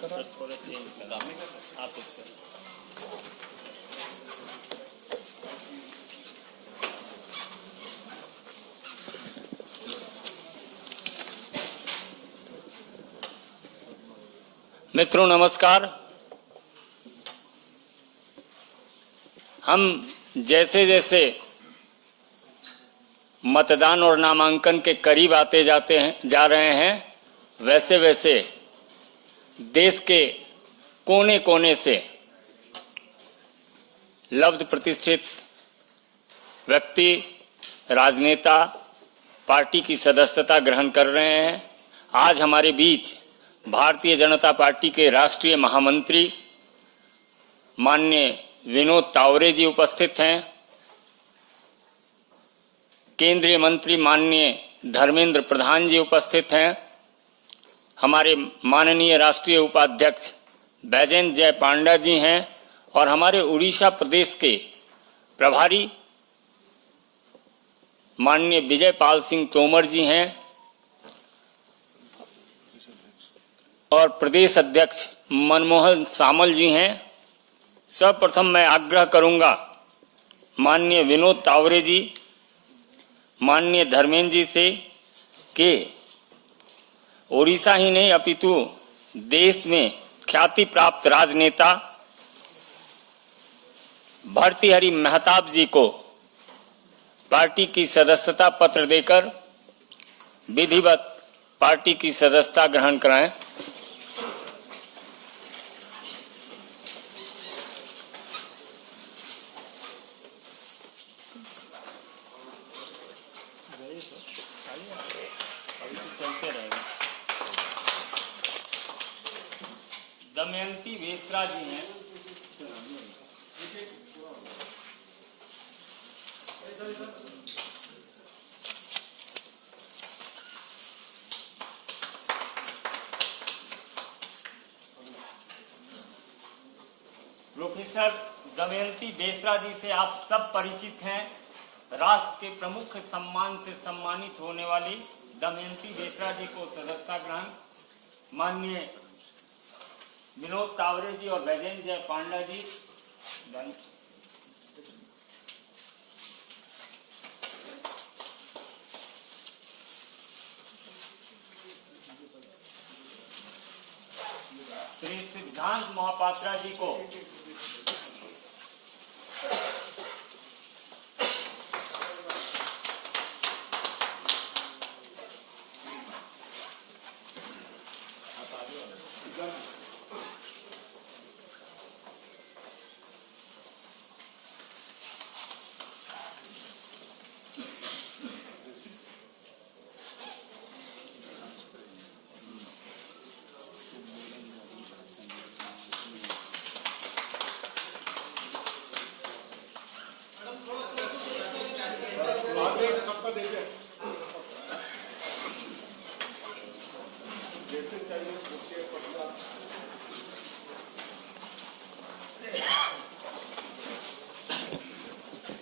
करा। थोड़ा चेंज करा आप उसको। मित्रों नमस्कार। हम जैसे जैसे मतदान और नामांकन के करीब आते जा रहे हैं, वैसे वैसे देश के कोने कोने से लब्ध प्रतिष्ठित व्यक्ति, राजनेता पार्टी की सदस्यता ग्रहण कर रहे हैं। आज हमारे बीच भारतीय जनता पार्टी के राष्ट्रीय महामंत्री माननीय विनोद तावरे जी उपस्थित हैं। केंद्रीय मंत्री माननीय धर्मेंद्र प्रधान जी उपस्थित हैं। हमारे माननीय राष्ट्रीय उपाध्यक्ष बैजयंत जय पांडा जी हैं और हमारे उड़ीसा प्रदेश के प्रभारी माननीय विजय पाल सिंह तोमर जी हैं और प्रदेश अध्यक्ष मनमोहन सामल जी हैं। सर्वप्रथम मैं आग्रह करूंगा माननीय विनोद तावरे जी, माननीय धर्मेंद्र जी से कि ओडिशा ही नहीं अपितु देश में ख्याति प्राप्त राजनेता भर्तृहरि महताब जी को पार्टी की सदस्यता पत्र देकर विधिवत पार्टी की सदस्यता ग्रहण कराएं। दमयंती वेसरा जी हैं। प्रोफेसर दमयंती बेसरा जी से आप सब परिचित हैं। राष्ट्र के प्रमुख सम्मान से सम्मानित होने वाली दमयंती बेसरा जी को सदस्यता ग्रहण माननीय विनोद तावरे जी और बैजयंत जय पांडा जी। श्री सिद्धांत महापात्रा जी को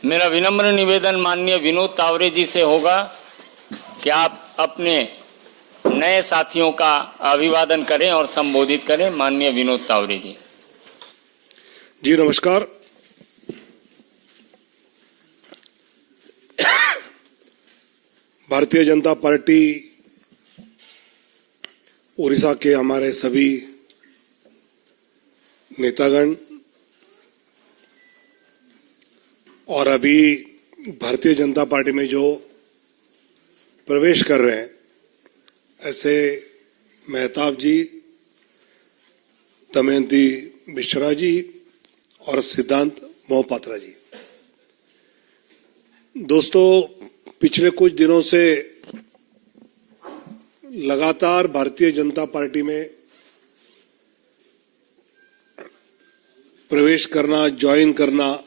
मेरा विनम्र निवेदन माननीय विनोद तावरे जी से होगा कि आप अपने नए साथियों का अभिवादन करें और संबोधित करें। माननीय विनोद तावरे जी। जी नमस्कार। भारतीय जनता पार्टी उड़ीसा के हमारे सभी नेतागण और अभी भारतीय जनता पार्टी में जो प्रवेश कर रहे हैं, ऐसे महताब जी, दमयंती बेसरा जी और सिद्धांत मोहपात्रा जी। दोस्तों, पिछले कुछ दिनों से लगातार भारतीय जनता पार्टी में प्रवेश करना, ज्वाइन करना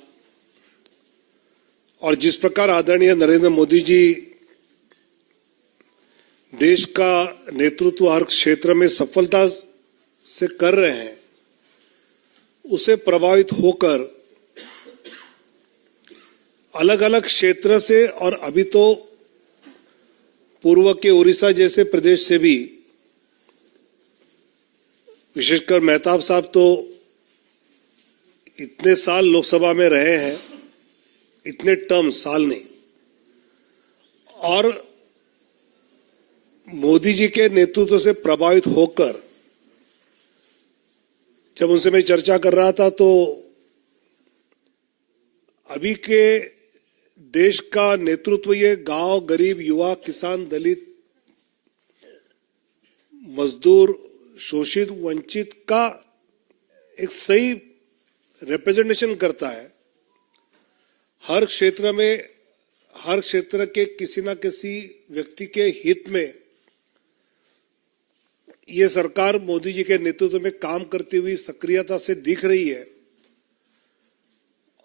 और जिस प्रकार आदरणीय नरेंद्र मोदी जी देश का नेतृत्व हर क्षेत्र में सफलता से कर रहे हैं, उसे प्रभावित होकर अलग अलग क्षेत्र से और अभी तो पूर्व के उड़ीसा जैसे प्रदेश से भी विशेषकर मेहताब साहब तो इतने साल लोकसभा में रहे हैं, इतने टर्म, साल नहीं, और मोदी जी के नेतृत्व से प्रभावित होकर जब उनसे मैं चर्चा कर रहा था तो अभी के देश का नेतृत्व ये गांव, गरीब, युवा, किसान, दलित, मजदूर, शोषित, वंचित का एक सही रिप्रेजेंटेशन करता है। हर क्षेत्र में, हर क्षेत्र के किसी न किसी व्यक्ति के हित में ये सरकार मोदी जी के नेतृत्व में काम करती हुई सक्रियता से दिख रही है।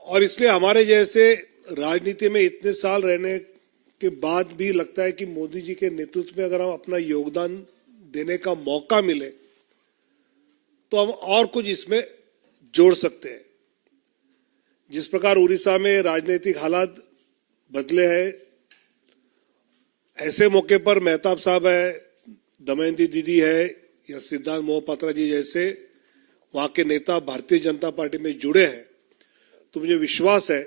और इसलिए हमारे जैसे राजनीति में इतने साल रहने के बाद भी लगता है कि मोदी जी के नेतृत्व में अगर हम अपना योगदान देने का मौका मिले तो हम और कुछ इसमें जोड़ सकते हैं। जिस प्रकार उड़ीसा में राजनीतिक हालात बदले हैं, ऐसे मौके पर मेहताब साहब है, दमयंती दीदी है या सिद्धार्थ मोहपात्रा जी जैसे वहां के नेता भारतीय जनता पार्टी में जुड़े हैं, तो मुझे विश्वास है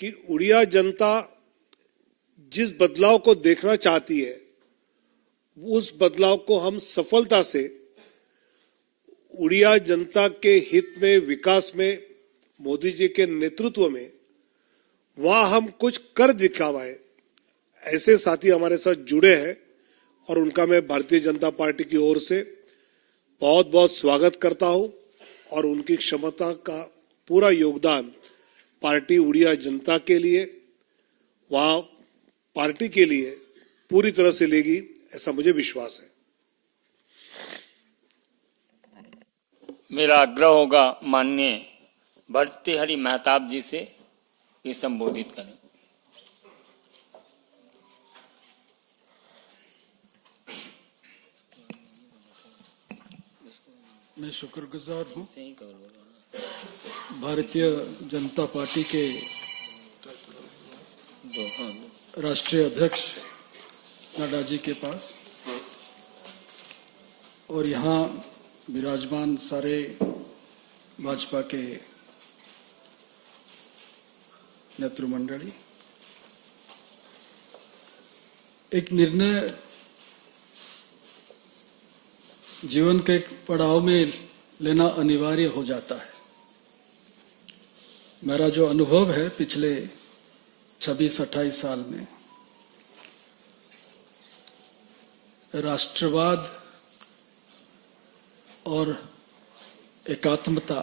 कि उड़िया जनता जिस बदलाव को देखना चाहती है उस बदलाव को हम सफलता से उड़िया जनता के हित में, विकास में, मोदी जी के नेतृत्व में वहां हम कुछ कर दिखावाए, ऐसे साथी हमारे साथ जुड़े हैं और उनका मैं भारतीय जनता पार्टी की ओर से बहुत बहुत स्वागत करता हूं और उनकी क्षमता का पूरा योगदान पार्टी उड़िया जनता के लिए, वहां पार्टी के लिए पूरी तरह से लेगी, ऐसा मुझे विश्वास है। मेरा आग्रह होगा माननीय भर्तृहरि मेहताब जी से ये संबोधित करें। मैं शुक्रगुजार हूँ भारतीय जनता पार्टी के राष्ट्रीय अध्यक्ष नड्डा जी के पास और यहाँ विराजमान सारे भाजपा के नेतृमंडली। एक निर्णय जीवन के एक पड़ाव में लेना अनिवार्य हो जाता है। मेरा जो अनुभव है पिछले 26-28 साल में, राष्ट्रवाद और एकात्मता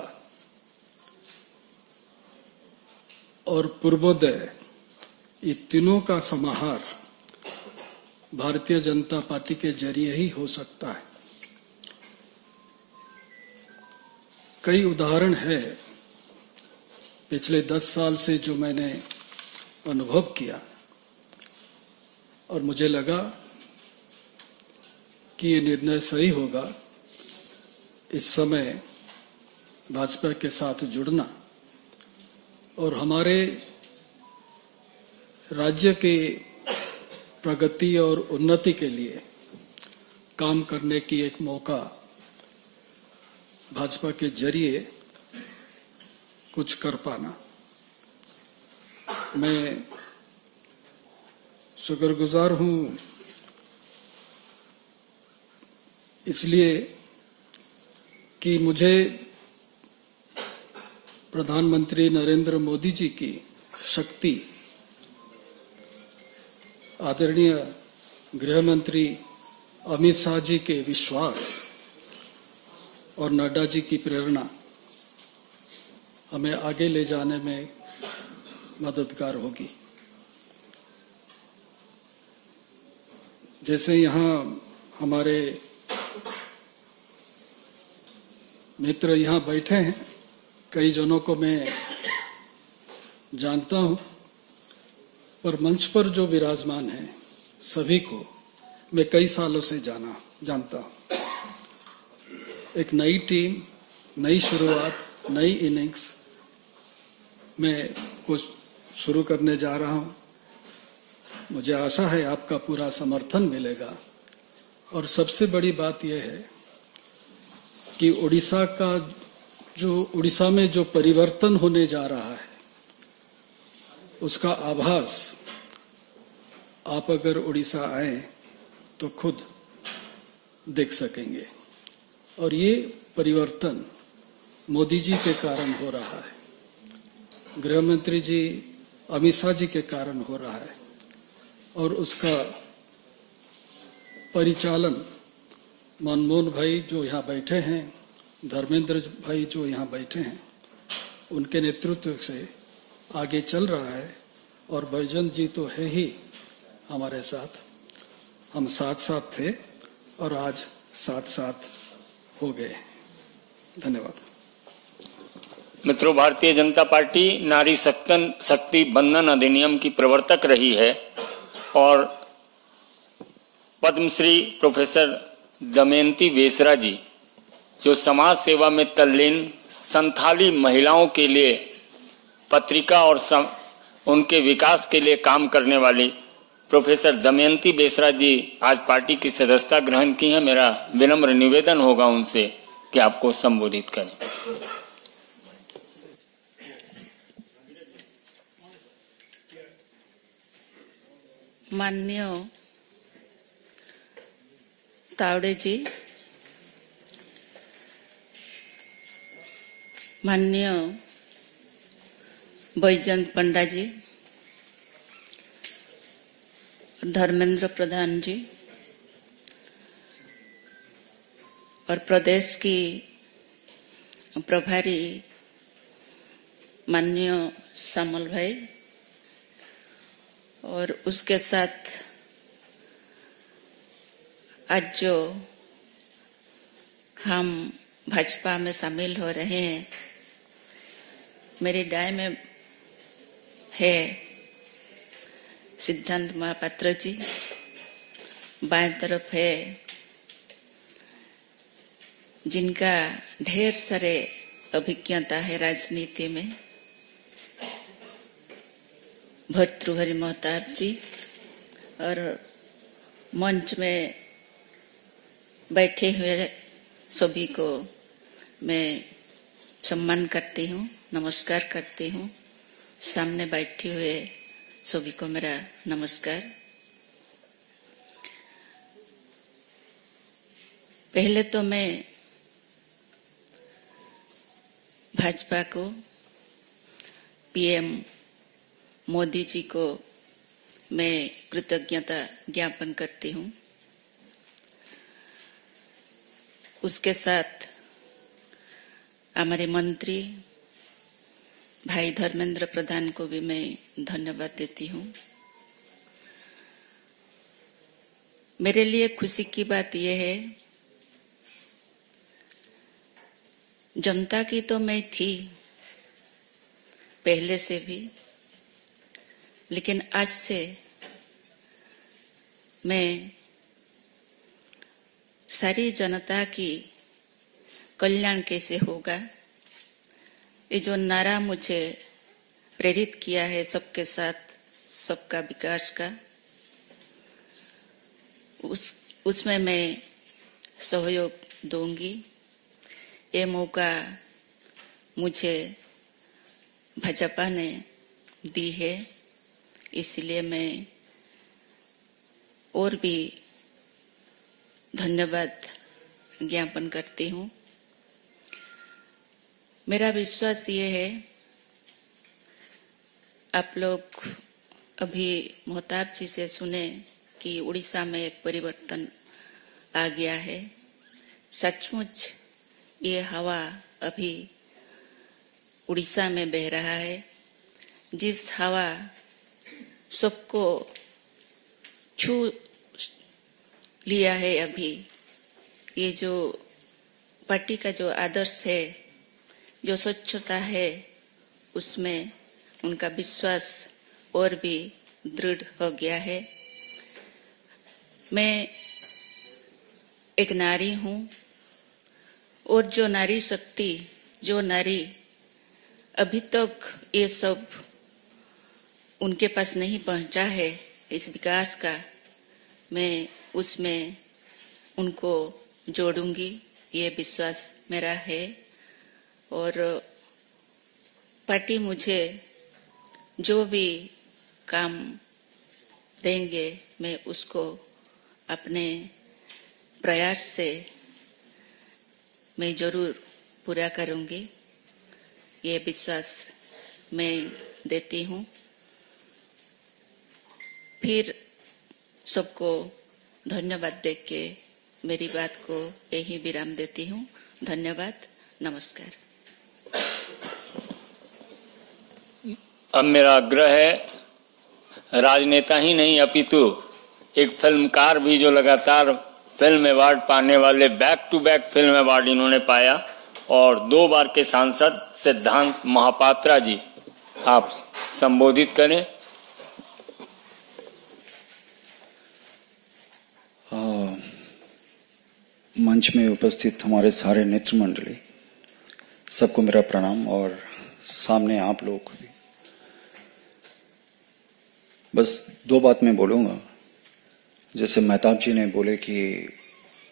और पूर्वोदय, ये तीनों का समाहार भारतीय जनता पार्टी के जरिए ही हो सकता है। कई उदाहरण है पिछले 10 साल से जो मैंने अनुभव किया और मुझे लगा कि ये निर्णय सही होगा इस समय भाजपा के साथ जुड़ना और हमारे राज्य के प्रगति और उन्नति के लिए काम करने की एक मौका भाजपा के जरिए कुछ कर पाना। मैं शुक्रगुजार हूँ इसलिए कि मुझे प्रधानमंत्री नरेंद्र मोदी जी की शक्ति, आदरणीय गृह मंत्री अमित शाह जी के विश्वास और नड्डा जी की प्रेरणा हमें आगे ले जाने में मददगार होगी। जैसे यहाँ हमारे मित्र यहाँ बैठे हैं, कई जनों को मैं जानता हूँ, पर मंच पर जो विराजमान हैं सभी को मैं कई सालों से जानता हूँ। एक नई टीम, नई शुरुआत, नई इनिंग्स में कुछ शुरू करने जा रहा हूँ। मुझे आशा है आपका पूरा समर्थन मिलेगा और सबसे बड़ी बात यह है कि उड़ीसा में जो परिवर्तन होने जा रहा है उसका आभास आप अगर उड़ीसा आए तो खुद देख सकेंगे। और ये परिवर्तन मोदी जी के कारण हो रहा है, गृह मंत्री जी अमित शाह जी के कारण हो रहा है, और उसका परिचालन मनमोहन भाई जो यहाँ बैठे हैं, धर्मेंद्र भाई जो यहाँ बैठे हैं, उनके नेतृत्व से आगे चल रहा है। और बैजंत जी तो है ही हमारे साथ, हम साथ साथ थे और आज साथ साथ हो गए। धन्यवाद। मित्रों, भारतीय जनता पार्टी नारी शक्ति बंधन अधिनियम की प्रवर्तक रही है और पद्मश्री प्रोफेसर दमयंती बेसरा जी जो समाज सेवा में तल्लीन संथाली महिलाओं के लिए पत्रिका और उनके विकास के लिए काम करने वाली प्रोफेसर दमयंती बेसरा जी आज पार्टी की सदस्यता ग्रहण की है। मेरा विनम्र निवेदन होगा उनसे कि आपको संबोधित करें। माननीय तावड़े जी, माननीय बैजंत पंडा जी, धर्मेंद्र प्रधान जी और प्रदेश की प्रभारी माननीय श्यामल भाई और उसके साथ आज जो हम भाजपा में शामिल हो रहे हैं, मेरे दाएं में है सिद्धांत महापात्र जी, बाएं तरफ है जिनका ढेर सारे अभिज्ञता है राजनीति में, भर्तृहरि महताब जी, और मंच में बैठे हुए सभी को मैं सम्मान करती हूँ, नमस्कार करती हूँ। सामने बैठे हुए सभी को मेरा नमस्कार। पहले तो मैं भाजपा को, पीएम मोदी जी को मैं कृतज्ञता ज्ञापन करती हूँ। उसके साथ हमारे मंत्री भाई धर्मेंद्र प्रधान को भी मैं धन्यवाद देती हूँ। मेरे लिए खुशी की बात यह है, जनता की तो मैं थी पहले से भी, लेकिन आज से मैं सारी जनता की कल्याण कैसे होगा, ये जो नारा मुझे प्रेरित किया है सबके साथ सबका विकास का, उसमें मैं सहयोग दूंगी। ये मौका मुझे भाजपा ने दी है, इसलिए मैं और भी धन्यवाद ज्ञापन करती हूँ। मेरा विश्वास ये है, आप लोग अभी महताब जी से सुने कि उड़ीसा में एक परिवर्तन आ गया है। सचमुच ये हवा अभी उड़ीसा में बह रहा है, जिस हवा सबको छू लिया है। अभी ये जो पार्टी का जो आदर्श है, जो स्वच्छता है, उसमें उनका विश्वास और भी दृढ़ हो गया है। मैं एक नारी हूँ और जो नारी शक्ति, जो नारी अभी तक ये सब उनके पास नहीं पहुंचा है, इस विकास का, मैं उसमें उनको जोड़ूंगी ये विश्वास मेरा है और पार्टी मुझे जो भी काम देंगे मैं उसको अपने प्रयास से मैं जरूर पूरा करूंगी, ये विश्वास मैं देती हूँ। फिर सबको धन्यवाद देके मेरी बात को यही विराम देती हूँ। धन्यवाद, नमस्कार। अब मेरा आग्रह है, राजनेता ही नहीं अपितु एक फिल्मकार भी जो लगातार फिल्म अवार्ड पाने वाले back to back film award इन्होंने पाया और 2 बार के सांसद सिद्धांत महापात्रा जी, आप संबोधित करें। मंच में उपस्थित हमारे सारे नेतृ मंडली, सबको मेरा प्रणाम और सामने आप लोग को भी। बस 2 बात मैं बोलूँगा। जैसे मेहताब जी ने बोले कि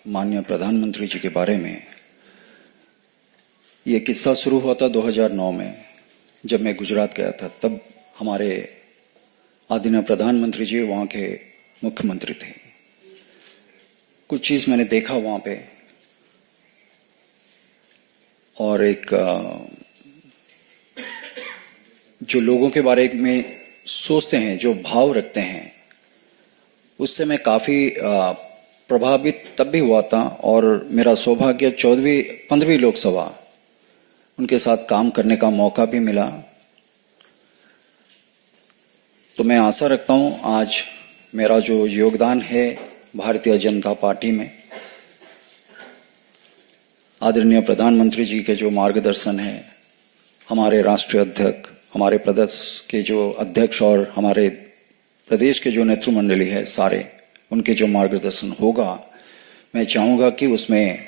माननीय प्रधानमंत्री जी के बारे में, ये किस्सा शुरू हुआ था 2009 में जब मैं गुजरात गया था। तब हमारे आदरणीय प्रधानमंत्री जी वहाँ के मुख्यमंत्री थे। कुछ चीज़ मैंने देखा वहाँ पे और एक जो लोगों के बारे में सोचते हैं, जो भाव रखते हैं, उससे मैं काफ़ी प्रभावित तब भी हुआ था और मेरा सौभाग्य 15वीं लोकसभा उनके साथ काम करने का मौका भी मिला। तो मैं आशा रखता हूँ आज मेरा जो योगदान है भारतीय जनता पार्टी में, आदरणीय प्रधानमंत्री जी के जो मार्गदर्शन है, हमारे राष्ट्रीय अध्यक्ष, हमारे प्रदेश के जो अध्यक्ष और हमारे प्रदेश के जो नेतृमंडली है सारे, उनके जो मार्गदर्शन होगा, मैं चाहूँगा कि उसमें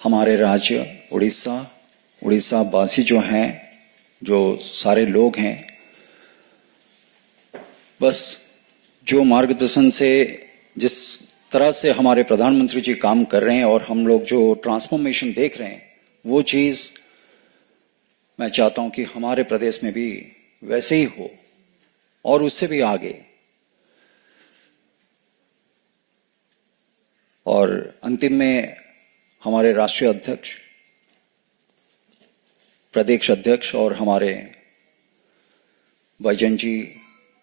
हमारे राज्य उड़ीसा वासी जो हैं, जो सारे लोग हैं, बस जो मार्गदर्शन से जिस तरह से हमारे प्रधानमंत्री जी काम कर रहे हैं और हम लोग जो ट्रांसफॉर्मेशन देख रहे हैं, वो चीज़ मैं चाहता हूं कि हमारे प्रदेश में भी वैसे ही हो और उससे भी आगे। और अंतिम में हमारे राष्ट्रीय अध्यक्ष, प्रदेश अध्यक्ष और हमारे बैजन जी,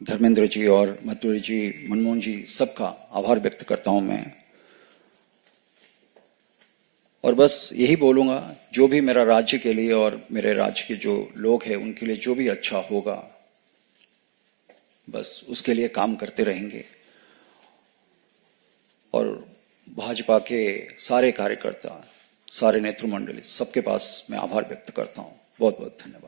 धर्मेंद्र जी और मथुरी जी, मनमोहन जी, सबका आभार व्यक्त करता हूं मैं। और बस यही बोलूँगा, जो भी मेरा राज्य के लिए और मेरे राज्य के जो लोग हैं उनके लिए जो भी अच्छा होगा, बस उसके लिए काम करते रहेंगे। और भाजपा के सारे कार्यकर्ता, सारे नेतृमंडली, सबके पास मैं आभार व्यक्त करता हूँ। बहुत बहुत धन्यवाद।